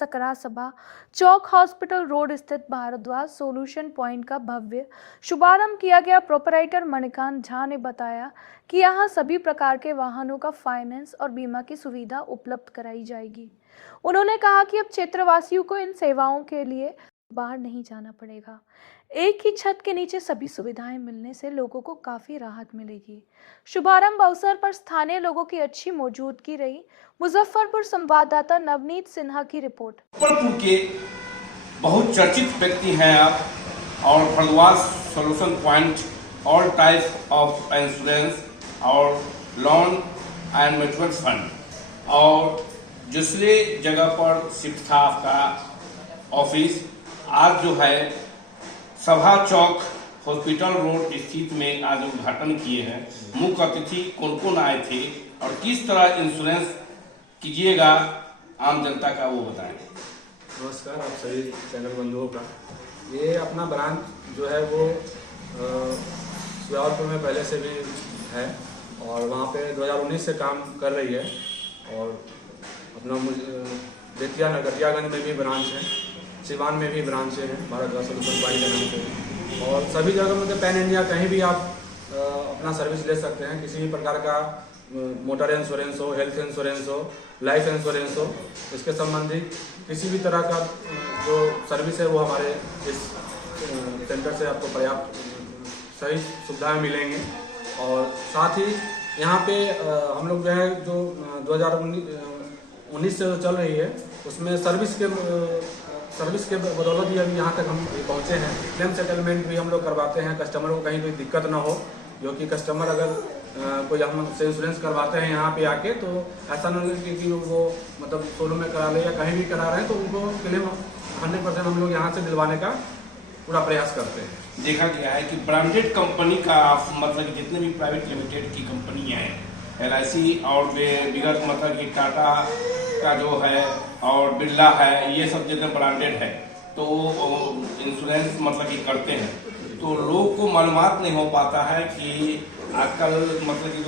सकरा सभा चौक hospital road स्थित Bhardwaj solution point का भव्य शुभारंभ किया गया। प्रोपराइटर मणिकांत झा ने बताया कि यहां सभी प्रकार के वाहनों का फाइनेंस और बीमा की सुविधा उपलब्ध कराई जाएगी। उन्होंने कहा कि अब क्षेत्रवासियों को इन सेवाओं के लिए बाहर नहीं जाना पड़ेगा। एक ही छत के नीचे सभी सुविधाएं मिलने से लोगों को काफी राहत मिलेगी। शुभारंभ अवसर पर स्थानीय लोगों की अच्छी मौजूदगी रही। मुजफ्फरपुर संवाददाता नवनीत सिन्हा की रिपोर्ट। मुजफ्फरपुर के बहुत चर्चित व्यक्ति हैं आप और Bhardwaj solution point all type of insurance और लोन एंड म्यूचुअल फंड और दूसरे जगह पर शिफ्ट था आपका ऑफिस। आज जो है सभा चौक हॉस्पिटल रोड स्थित में आज उद्घाटन किए हैं। मुख्य अतिथि कौन कौन आए थे और किस तरह इंश्योरेंस कीजिएगा आम जनता का वो बताएं। नमस्कार आप सभी चैनल बंधुओं का। ये अपना ब्रांच जो है वो सुजावलपुर में पहले से भी है और वहाँ पे 2019 से काम कर रही है और अपना बेतिया नगरियागंज में भी ब्रांच है, सिवान में भी ब्रांच है भारद्वाज सोल्यूशन पॉइंट के नाम से। और सभी जगह मतलब पैन इंडिया कहीं भी आप अपना सर्विस ले सकते हैं। किसी भी प्रकार का मोटर इंश्योरेंस हो, हेल्थ इंश्योरेंस हो, लाइफ इंश्योरेंस हो, इसके संबंधित किसी भी तरह का जो सर्विस है वो हमारे इस सेंटर से आपको पर्याप्त सही सुविधाएं मिलेंगी। और साथ ही यहाँ पे हम लोग जो है जो 2019 से जो चल रही है उसमें सर्विस के बदौलत ही अभी यहाँ तक हम पहुँचे हैं। क्लेम सेटलमेंट भी हम लोग करवाते हैं, कस्टमर को कहीं कोई दिक्कत ना हो। जो कि कस्टमर अगर कोई हमसे इंश्योरेंस करवाते हैं यहाँ पे आके तो ऐसा ना हो कि वो मतलब शोरूम में करा ले या कहीं भी करा रहे हैं तो उनको क्लेम 100% हम लोग यहाँ से दिलवाने का पूरा प्रयास करते हैं। देखा गया है कि ब्रांडेड कंपनी का आप मतलब जितने भी प्राइवेट लिमिटेड की कंपनी है LIC और वे विगत मतलब कि टाटा का जो है और बिरला है, ये सब जितने ब्रांडेड है तो इंश्योरेंस मतलब कि करते हैं। तो लोग को मालूमात नहीं हो पाता है कि आजकल मतलब कि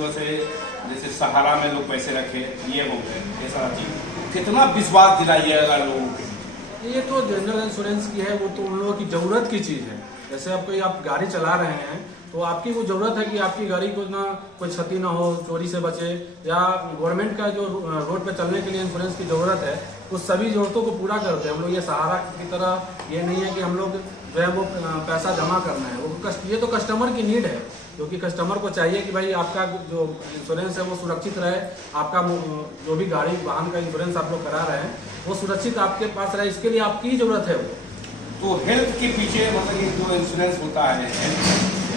जैसे सहारा में लोग पैसे रखे ये हो गए, ये सारा चीज कितना विश्वास दिलाइएगा लोगों को। ये तो जनरल इंश्योरेंस की है, वो तो उन लोगों की जरूरत की चीज़ है। जैसे आप गाड़ी चला रहे हैं तो आपकी वो जरूरत है कि आपकी गाड़ी को ना कोई क्षति ना हो, चोरी से बचे, या गवर्नमेंट का जो रोड पे चलने के लिए इंश्योरेंस की ज़रूरत है उस सभी ज़रूरतों को पूरा करते हैं हम लोग। ये सहारा की तरह ये नहीं है कि हम लोग जो है वो पैसा जमा करना है, वो ये तो कस्टमर की नीड है, क्योंकि कस्टमर को चाहिए कि भाई आपका जो इंश्योरेंस है वो सुरक्षित रहे। आपका जो भी गाड़ी वाहन का इंश्योरेंस आप लोग करा रहे हैं वो सुरक्षित आपके पास रहे, इसके लिए आपकी ज़रूरत है वो। तो हेल्थ के पीछे मतलब जो इंश्योरेंस होता है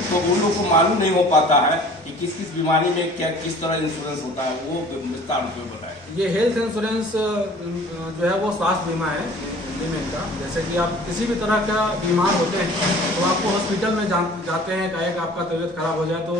तो उन लोग को मालूम नहीं हो पाता है कि किस किस बीमारी में क्या किस तरह इंश्योरेंस होता है, वो विस्तार में बताएं। ये हेल्थ इंश्योरेंस जो है वो स्वास्थ्य बीमा है इंप्लीमेंट का। जैसे कि आप किसी भी तरह का बीमार होते हैं तो आपको हॉस्पिटल में जाते हैं, एक आपका तबीयत खराब हो जाए तो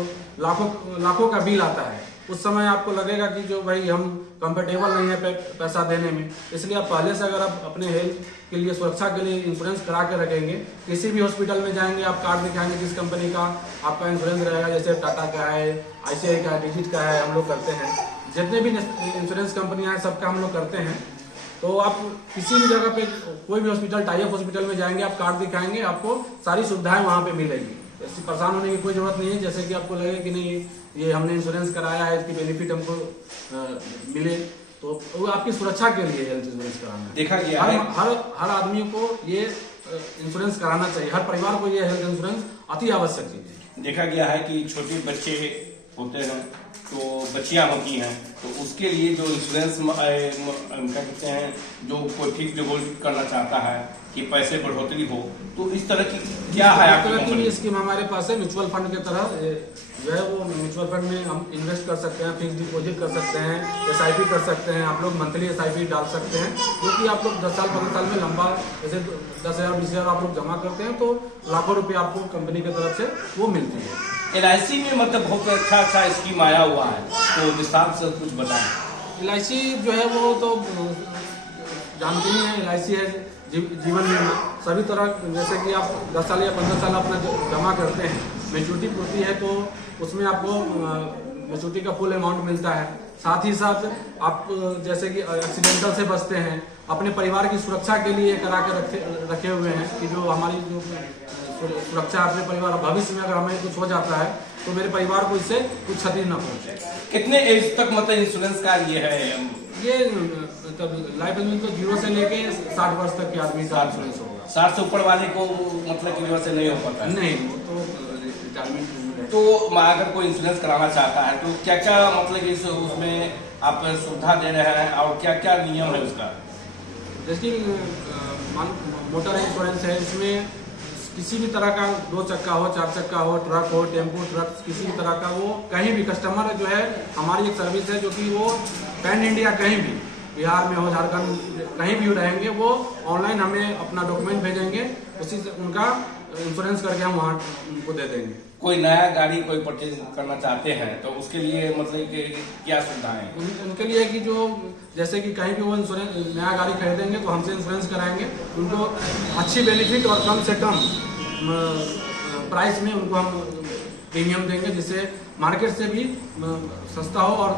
लाखों का बिल आता है। उस समय आपको लगेगा कि जो भाई हम कंफर्टेबल नहीं है पैसा देने में, इसलिए आप पहले से अगर आप अपने हेल्थ के लिए सुरक्षा के लिए इंश्योरेंस करा के रखेंगे, किसी भी हॉस्पिटल में जाएंगे आप कार्ड दिखाएंगे जिस कंपनी का आपका इंश्योरेंस रहेगा, जैसे टाटा का है, ICICI का है, डिजिट का है, हम लोग करते हैं। जितने भी इंश्योरेंस कंपनियां हैं सबका हम लोग करते हैं। तो आप किसी भी जगह पे कोई भी हॉस्पिटल, टाइप हॉस्पिटल में जाएंगे, आप कार्ड दिखाएंगे, आपको सारी सुविधाएं वहाँ पे मिलेगी। ऐसी परेशान होने की कोई जरूरत नहीं है। जैसे कि आपको लगे कि नहीं ये हमने इंश्योरेंस कराया है, इसकी बेनिफिट हमको मिले, तो वो आपकी सुरक्षा के लिए हेल्थ इंश्योरेंस कराना है। देखा गया है हर आदमी को ये इंश्योरेंस कराना चाहिए, हर परिवार को ये हेल्थ इंश्योरेंस अति आवश्यक चीज है। देखा गया है कि छोटे बच्चे होते हैं तो बच्चियां होती हैं तो उसके लिए जो इंश्योरेंस क्या कहते हैं, जो कोई फिक्स डिपॉजिट करना चाहता है कि पैसे बढ़ोतरी हो, तो इस तरह की क्या है आपकी स्कीम हमारे पास है। म्यूचुअल फंड की तरह जो है वो म्यूचुअल फंड में हम इन्वेस्ट कर सकते हैं, फिक्स डिपॉजिट कर सकते हैं, SIP कर सकते हैं। आप लोग मंथली SIP डाल सकते हैं, क्योंकि आप लोग 10 साल 15 साल में लंबा जैसे 10,000 20,000 आप लोग जमा करते हैं तो लाखों रुपये आपको कंपनी की तरफ से वो मिलती है। LIC में मतलब बहुत अच्छा स्कीम आया हुआ है, तो विस्तार से कुछ बताएं। LIC जो है वो तो जानते ही हैं, LIC है जीवन बीमा। सभी तरह जैसे कि आप 10 साल या 15 साल अपना जमा करते हैं, मैच्योरिटी होती है तो उसमें आपको मैच्योरिटी का फुल अमाउंट मिलता है। साथ ही साथ आप जैसे कि एक्सीडेंटल से बचते हैं अपने परिवार की सुरक्षा के लिए करा के रखे हुए हैं कि जो हमारी जो सुरक्षा अपने परिवार भविष्य में अगर हमें कुछ हो जाता है तो मेरे परिवार को इससे कुछ क्षति न पहुंचे। कितने एज तक मतलब इंश्योरेंस का ये है? ये मतलब लाइफ इंश्योरेंस तो 0 से लेके 60 वर्ष तक के आदमी का इंश्योरेंस होगा। 60 से ऊपर वाले को मतलब की वजह से नहीं हो पाता? नहीं, वो तो रिटायरमेंट। तो अगर कोई इंश्योरेंस कराना चाहता है तो क्या क्या मतलब कि उसमें आप सुविधा दे रहे हैं और क्या क्या नियम है उसका? जैसे मोटर इंश्योरेंस है, इसमें किसी भी तरह का 2 चक्का हो, 4 चक्का हो, ट्रक हो, टेम्पो ट्रक, किसी भी तरह का वो कहीं भी कस्टमर जो है, हमारी एक सर्विस है जो कि वो पैन इंडिया कहीं भी बिहार में हो, झारखंड कहीं भी रहेंगे, वो ऑनलाइन हमें अपना डॉक्यूमेंट भेजेंगे, उसी से उनका इंश्योरेंस करके हम वहाँ उनको दे देंगे। कोई नया गाड़ी कोई परचेज करना चाहते हैं तो उसके लिए मतलब कि क्या सुविधाएं? उनके लिए कि जो जैसे कि कहीं भी वो इंश्योरेंस नया गाड़ी खरीदेंगे तो हमसे इंश्योरेंस कराएंगे, उनको अच्छी बेनिफिट और कम से कम प्राइस में उनको हम प्रीमियम देंगे, जिससे मार्केट से भी सस्ता हो और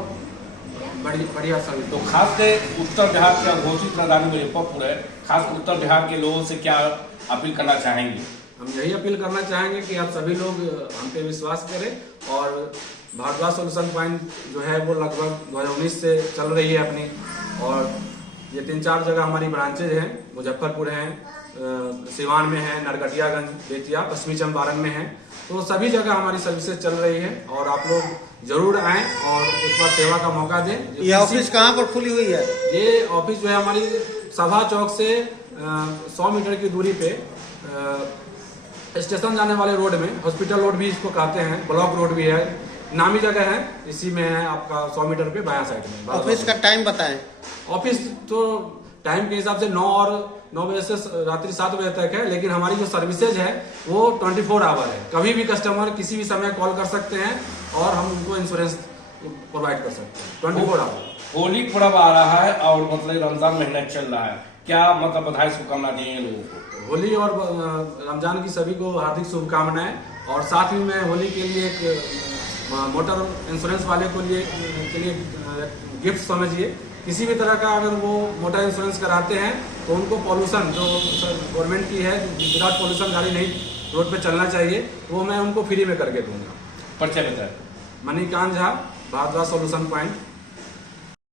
बढ़िया सर्विस। तो खास के उत्तर बिहार का घोषित राजधानी मुजफ्फरपुर है, खास उत्तर बिहार के लोगों से क्या अपील करना चाहेंगे? हम यही अपील करना चाहेंगे कि आप सभी लोग हम पे विश्वास करें और भारद्वाज सोल्यूशन पॉइंट जो है वो लगभग 2019 से चल रही है अपनी, और ये 3-4 जगह हमारी ब्रांचेज हैं, मुजफ्फरपुर हैं, सिवान में है, नरकटियागंज, बेतिया, पश्चिमी चंपारण में है, तो सभी जगह हमारी सर्विसेज चल रही है और आप लोग जरूर आएँ और एक बार सेवा का मौका दें। ये ऑफिस कहाँ पर खुली हुई है? ये ऑफिस जो है हमारी सभा चौक से 100 मीटर की दूरी पे स्टेशन जाने वाले रोड में, हॉस्पिटल रोड भी इसको कहते हैं, ब्लॉक रोड भी है, नामी जगह है, इसी में है आपका 100 मीटर पे बायां साइड में। ऑफिस का टाइम बताएं। ऑफिस तो टाइम के हिसाब से 9 बजे से रात्रि 7 बजे तक है, लेकिन हमारी जो सर्विसेज है वो 24 आवर है, कभी भी कस्टमर किसी भी समय कॉल कर सकते हैं और हम उनको इंश्योरेंस प्रोवाइड कर सकते हैं 24 आवर। होली पर्व आ रहा है और मतलब रमजान महीना चल रहा है, क्या मतलब बधाई शुभकामना देंगे लोगों को? होली और रमजान की सभी को हार्दिक शुभकामनाएं, और साथ ही मैं होली के लिए एक मोटर इंश्योरेंस वाले के लिए गिफ्ट समझिए, किसी भी तरह का अगर वो मोटर इंश्योरेंस कराते हैं तो उनको पॉल्यूशन जो गवर्नमेंट की है, विदाउट पॉल्यूशन गाड़ी नहीं रोड पे चलना चाहिए, वो मैं उनको फ्री में करके दूंगा। परिचय बताएं। Manikant Jha, Bhardwaj solution point.